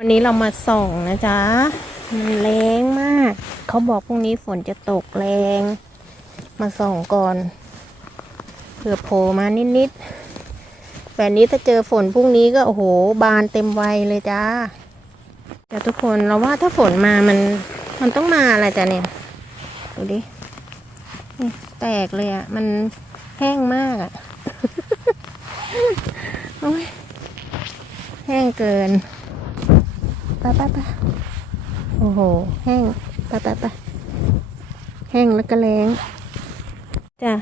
วันนี้เรามาส่องนะจ๊ะ มันแรงมาก เขาบอกพรุ่งนี้ฝนจะตกแรง มาส่องก่อน เผื่อโผล่มานิดๆแบบนี้ถ้าเจอฝนพรุ่งนี้ก็โอ้โห บานเต็มวัยเลยจ้าแต่ทุกคนเราว่าถ้าฝนมามัน มันต้องมาอะไรจ้ะเนี่ย ดูดิ แตกเลยอะ่ะ มันแห้งมากอะ่ะ แห้งเกิน ไปไปไปโอ้โห แห้ง ไปไปไปแห้งแล้วก็แรงจ้ะ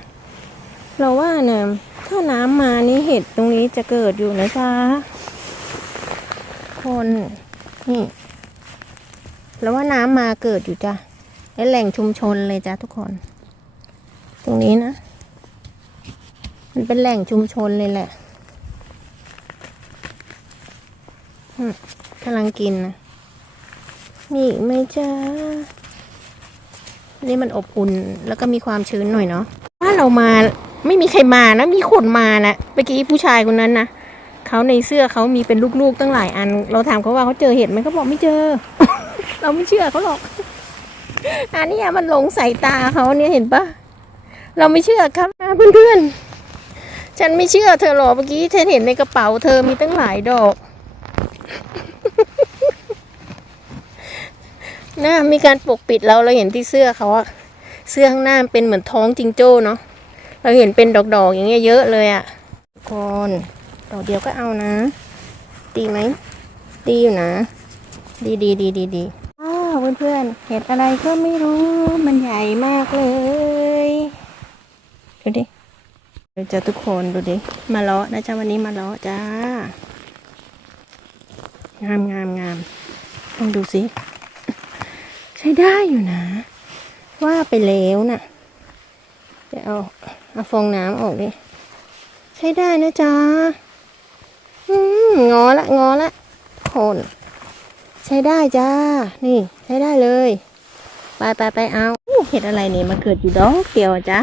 เราว่าเนี่ยถ้าน้ำมานี่เห็ดตรงนี้จะเกิดอยู่นะจ๊ะคนนี่แล้วว่าน้ำมาเกิดอยู่จ้ะและแหล่งชุมชนเลยจ้ะทุกคน ตรงนี้นะ มันเป็นแหล่งชุมชนเลยแหละอืม กำลังกินนะมีอีกไหมจ้านี่มันอบอุ่นแล้วก็มีความชื้นหน่อยเนาะถ้าเรามาไม่มีใครมานะมีคนมานะเมื่อกี้ผู้ชายคนนั้นนะเขาในเสื้อเขามีเป็นลูกๆตั้งหลายอัน เราถามเขาว่าเขาเจอเห็ดไหมเขาบอกไม่เจอ เราไม่เชื่อเขาหรอกอันนี้มันหลงสายตาเขาเนี่ยเห็นปะเราไม่เชื่อครับเพื่อนๆฉันไม่เชื่อเธอหรอกเมื่อกี้ฉันเห็นในกระเป๋าเธอมีตั้งหลายดอก หน่ามีการปกปิดเราเราเห็นที่เสื้อเขาอะเสื้อข้างหน้าเป็นเหมือนท้องจิงโจ้เนาะเราเห็นเป็นดอกๆอย่างเงี้ยเยอะเลยอะคนดอกเดียวก็เอานะ ดีไหมดีอยู่นะ ดีดีดีดีดีอ้าวเพื่อนๆเห็ดอะไรก็ไม่รู้มันใหญ่มากเลยดูดิเจะทุกคนดูดิมาเลาะนะจ๊ะวันนี้มาเลาะจ้างามงามงามลองดูสิ ช้ได้อยู่นะ ว่าไปแล้วนะ่ะเดี๋ยวเอาเอาฟองน้ำออกดิใช้ได้นะจ๊ะอืมงอละงอละคนใช้ได้จ้า นี่ใช้ได้เลย ไปไปไปเอาเห็ดอะไรนี่มาเกิดอยู่ดอกเดียวจ้ะ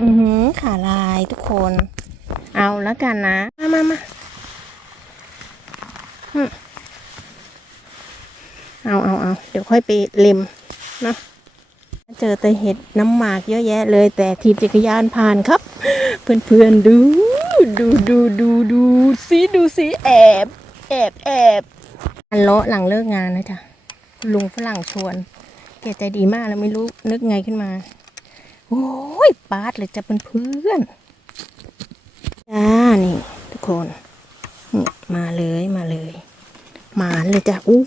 อือหือขาลายทุกคน เอาแล้วกันนะ มามามาเอาเอาเอาเดี๋ยวค่อยไปเล็ม นะเจอแต่เห็ดน้ำหมากเยอะแยะเลย แต่ทีมจักรยานผ่านครับ เพื่อนๆดู ดูดูดูดูสิดูสิแอบแอบแอบอันเลาะหลังเลิกงานนะจ๊ะลุงฝรั่งชวนแกใจดีมากแล้วไม่รู้นึกไงขึ้นมา โอ้ยปาดเลยจะเป็นเพื่อนๆจ้านี่ ทุกคน มาเลยมาเลย มาเลยจ้ะอู้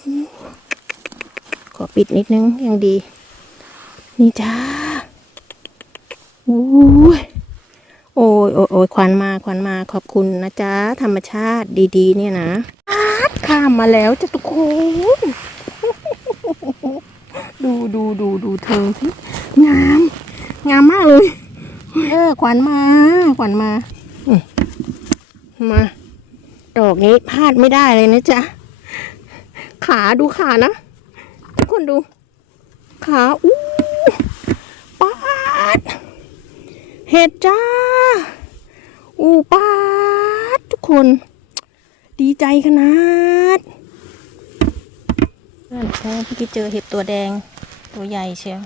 ขอปิดนิดนึงยังดี นี่จ้าอู้ยโอ้ยโอ้ยโอ้ยควันมาควันมาขอบคุณนะจ๊ะธรรมชาติดีๆ เนี่ยนะปาดข้ามมาแล้วจ้ะทุกคนดูดูดูดูเธอสิงาม งามมากเลยเออขวัญมาขวัญมามาดอกนี้พลาดไม่ได้เลยนะจ๊ะ ขาดูขานะ คนดู ขาอู้ปาด เห็ดจ้า อู้ปาด ทุกคน ดีใจขนาดเพื่อนโอ้เมื่อกี้เจอเห็ดตัวแดง ตัวใหญ่เชียว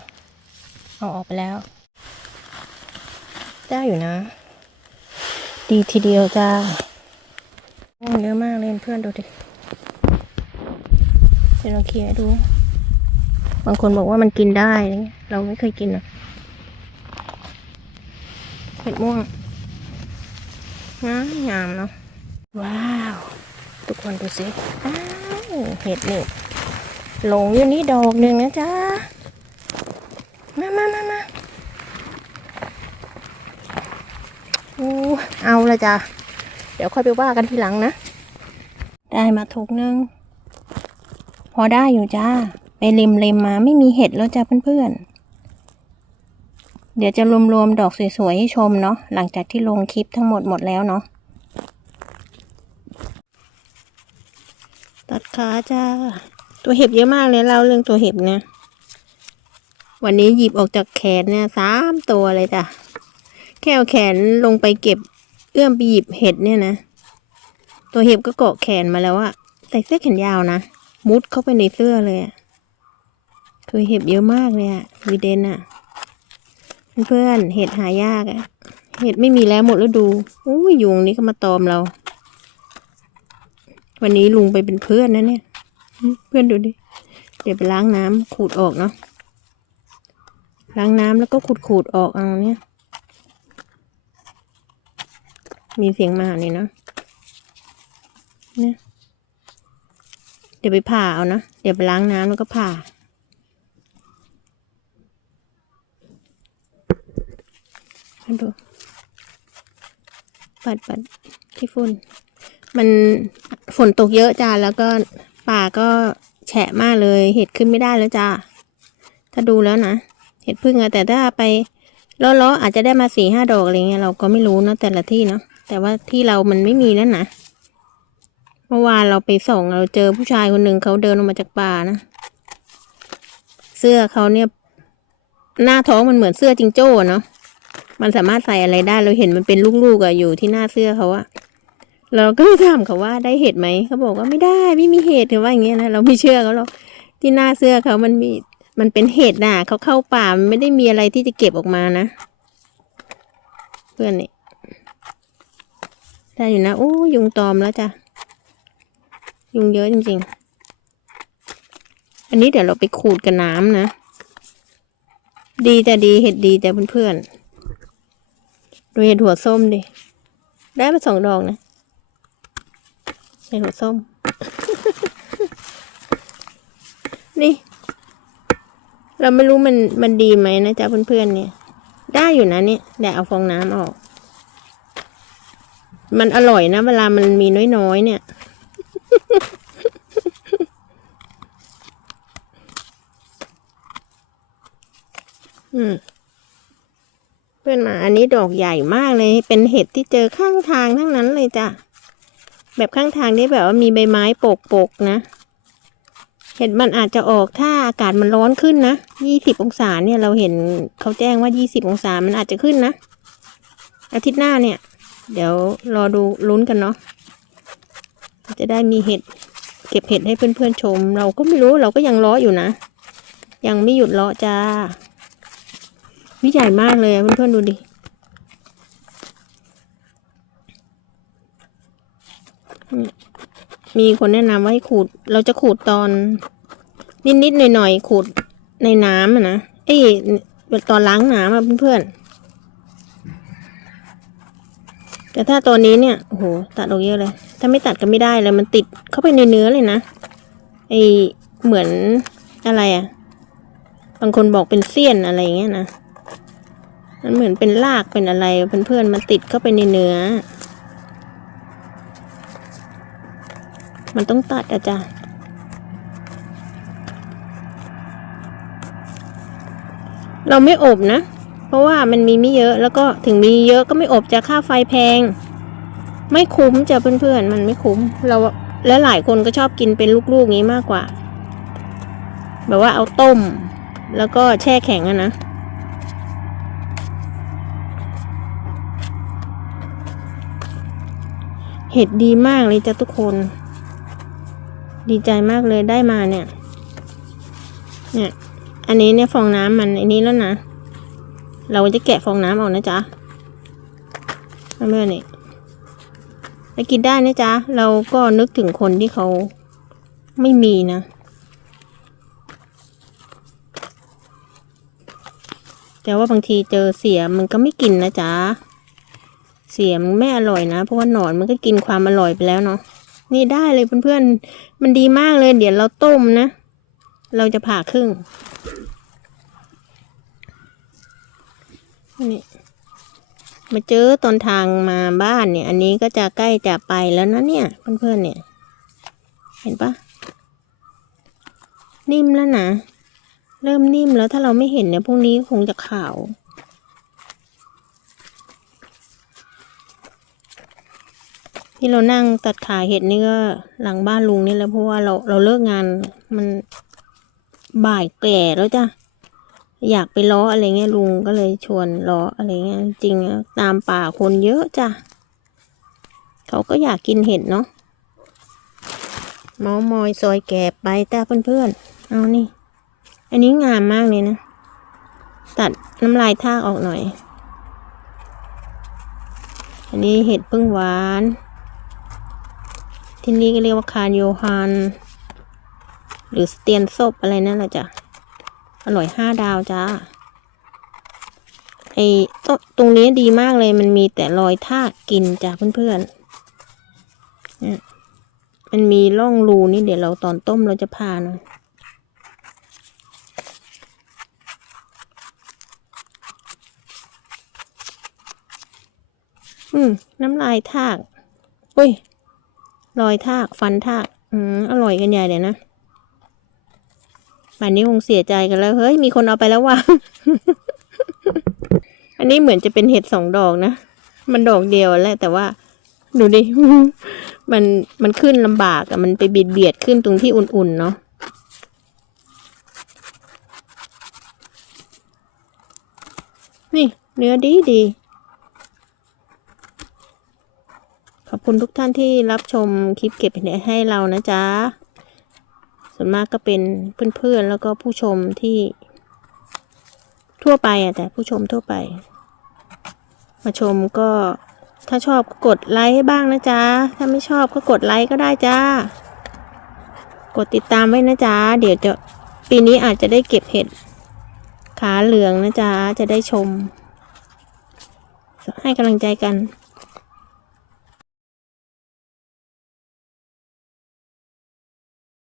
เอาออกไปแล้ว ได้อยู่นะ ดีทีเดียวจ้าโอ้เยอะมากเลยเพื่อนดูดิเดี๋ยวเราเคลียร์ดู บางคนบอกว่ามันกินได้ เราไม่เคยกินอกเห็ดม่วงงามงามเนาะ ว้าว ทุกคนดูสิอ้าวเห็ดนี่หลงอยู่นี่ดอกหนึ่งนะจ๊ะ มามามามาอู้เอาละจ้ะ เดี๋ยวค่อยไปว่ากันทีหลังนะ ได้มาถุงนึง พอได้อยู่จ้า ไปเล็มเล็มมาไม่มีเห็ดแล้วจ้าเพื่อนๆ เดี๋ยวจะรวมๆดอกสวยๆให้ชมเนาะหลังจากที่ลงคลิปทั้งหมดหมดแล้วเนาะตัดขาจ้า ตัวเห็บเยอะมากเลยเล่าเรื่องตัวเห็บเนี่ย วันนี้หยิบออกจากแขนเนี่ยสามตัวเลยจ้ะแค่เอาแขนลงไปเก็บเอื้อมไปหยิบเห็ดเนี่ยนะ ตัวเห็บก็เกาะแขนมาแล้วอะใส่เสื้อแขนยาวนะ มุดเข้าไปในเสื้อเลยอะ คือเห็บเยอะมากเลยอะวีเดนอะเพื่อนเห็ดหายากอะเห็ดไม่มีแล้วหมดฤดูอุ้ยุงนี่ก็มาตอมเรา วันนี้ลุงไปเป็นเพื่อนนะเนี่ย เพื่อนดูดิ เดี๋ยวไปล้างน้ำขูดออกเนาะ ล้างน้ำแล้วก็ขูดขูดออกเอาเนี่ย มีเสียงหมาเนี่ยเนาะ เนี่ย เดี๋ยวไปผ่าเอานะ เดี๋ยวไปล้างน้ำแล้วก็ผ่า มาดู ปัดปัดที่ฝุ่น มันฝนตกเยอะจ้า แล้วก็ป่าก็แฉะมากเลย เห็ดขึ้นไม่ได้แล้วจ้า ถ้าดูแล้วนะ เห็ดพึ่งอะแต่ถ้าไปล้อๆอาจจะได้มาสี่ห้าดอกอะไรเงี้ย เราก็ไม่รู้เนอะแต่ละที่เนาะ แต่ว่าที่เรามันไม่มีแล้วนะ เมื่อวานเราไปส่องเราเจอผู้ชายคนหนึ่งเขาเดินออกมาจากป่านะ เสื้อเขาเนี่ยหน้าท้องมันเหมือนเสื้อจิงโจ้เนาะ มันสามารถใส่อะไรได้ เราเห็นมันเป็นลูกๆอะอยู่ที่หน้าเสื้อเขาอะเราก็เลยถามเขาว่าได้เห็ดไหมเขาบอกว่าไม่ได้ไม่มีเห็ดเขาว่าอย่างเงี้ยนะเราไม่เชื่อเขาหรอกที่หน้าเสื้อเขามันมีมันเป็นเห็ดน่ะเขาเข้าป่ามันไม่ได้มีอะไรที่จะเก็บออกมานะ เพื่อนนี่ได้อยู่นะโอ้ยุงตอมแล้วจ้ะยุงเยอะจริง ๆ อันนี้เดี๋ยวเราไปขูดกับน้ำนะ ดีแต่ดีเห็ดดีแต่เพื่อนๆ ดูเห็ดหัวส้มดิ ได้มาสองดอกนะ เห็ดหัวส้ม นี่ เราไม่รู้มันมันดีไหมนะจ๊ะเพื่อนๆเนี่ย ได้อยู่นะเนี่ยเดี๋ยวเอาฟองน้ำออก มันอร่อยนะ เวลามันมีน้อยๆเนี่ยอืม พื่อนมา อันนี้ดอกใหญ่มากเลย เป็นเห็ดที่เจอข้างทางทั้งนั้นเลยจ้ะ แบบข้างทางนี้แบบว่ามีใบไม้โปกๆนะ เห็ดมันอาจจะออกถ้าอากาศมันร้อนขึ้นนะยี่สิบองศาเนี่ยเราเห็นเขาแจ้งว่ายี่สิบองศามันอาจจะขึ้นนะ อาทิตย์หน้าเนี่ย เดี๋ยวรอดูลุ้นกันเนาะ จะได้มีเห็ดเก็บเห็ดให้เพื่อนๆชม เราก็ไม่รู้เราก็ยังล้ออยู่นะ ยังไม่หยุดล้อจ้า วิใหญ่มากเลยอะเพื่อนๆดูดิ มีคนแนะนำว่าให้ขูด เราจะขูดตอน นิดๆหน่อยๆขูดในน้ำนะ เอ้ยตอนล้างน้ำอะเพื่อนๆ แต่ถ้าตอนนี้เนี่ย โอ้โห ตัดออกเยอะเลย ถ้าไม่ตัดก็ไม่ได้เลย มันติดเข้าไปในเนื้อเลยนะ ไอเหมือนอะไรอะบางคนบอกเป็นเสี้ยนอะไรอย่างเงี้ยนะ มันเหมือนเป็นรากเป็นอะไรเพื่อนๆมันติดเข้าไปในเนื้อ มันต้องตัดอะจ้ะเราไม่อบนะ เพราะว่ามันมีไม่เยอะแล้วก็ถึงมีเยอะก็ไม่อบจะค่าไฟแพง ไม่คุ้มจะเพื่อนๆมันไม่คุ้มเราและหลายคนก็ชอบกินเป็นลูกๆงี้มากกว่า แบบว่าเอาต้ม แล้วก็แช่แข็งอะนะ เห็ดดีมากเลยจ้ะทุกคน ดีใจมากเลยได้มาเนี่ย เนี่ย อันนี้เนี่ยฟองน้ำมันอันนี้แล้วนะ เราจะแกะฟองน้ำออกนะจ๊ะเมื่อนี่ไปกินได้นะจ๊ะ เราก็นึกถึงคนที่เขาไม่มีนะ แต่ว่าบางทีเจอเสียมันก็ไม่กินนะจ๊ะ เสียมันไม่อร่อยนะ เพราะว่าหนอนมันก็กินความอร่อยไปแล้วเนาะนี่ได้เลยเพื่อนๆ มันดีมากเลย เดี๋ยวเราต้มนะ เราจะผ่าครึ่ง นี่ มาเจอตอนทางมาบ้านเนี่ย อันนี้ก็จะใกล้จะไปแล้วนะเนี่ย เพื่อนๆเนี่ย เห็นปะนิ่มแล้วนะ เริ่มนิ่มแล้วถ้าเราไม่เห็นเนี่ยพวกนี้คงจะขาว ที่เรานั่งตัดขาเห็ดนี่ก็หลังบ้านลุงนี่แหละเพราะว่าเราเราเลิกงานมันบ่ายแก่แล้วจ้ะอยากไปล้ออะไรเงี้ยลุงก็เลยชวนล้ออะไรเงี้ยจริงตามป่าคนเยอะจ้ะเขาก็อยากกินเห็ดเนาะเมามอยซอยแกบไปแต่เพื่อนๆเอานี่ อันนี้งามมากเลยนะ ตัดน้ำลายทากออกหน่อย อันนี้เห็ดพึ่งหวาน ที่นี่ก็เรียกว่าคานโยฮันหรือสเตียนซบอะไรนั่นแหละจ้ะ อร่อยห้าดาวจ้าไอ้ตตรงนี้ดีมากเลยมันมีแต่รอยท่ากินจ้ะเพื่อนๆมันมีร่องรูนี่เดี๋ยวเราตอนต้มเราจะพาน่อยอืม น้ำลายทาก อุ้ย รอยทาก ฟันทาก อืมอร่อยกันใหญ่เลยนะป่านนี้คงเสียใจกันแล้ว เฮ้ย มีคนเอาไปแล้วว่ะ อันนี้เหมือนจะเป็นเห็ดสองดอกนะ มันดอกเดียวแหละ แต่ว่า ดูดิ มัน มันขึ้นลำบากอะมันไปเบียดเบียดขึ้นตรงที่อุ่นๆเนาะ นี่ เนื้อดีดี ขอบ คุณทุกท่านที่รับชมคลิปเก็บเห็ดให้เรานะจ๊ะ ส่วนมากก็เป็นเพื่อนๆแล้วก็ผู้ชมที่ ทั่วไปอะแต่ผู้ชมทั่วไป มาชมก็ถ้าชอบก็กดไลค์ให้บ้างนะจ๊ะ ถ้าไม่ชอบก็กดไลค์ก็ได้จ้า กดติดตามไว้นะจ๊ะ เดี๋ยวจะปีนี้อาจจะได้เก็บเห็ดขาเหลืองนะจ๊ะ จะได้ชม ให้กำลังใจกัน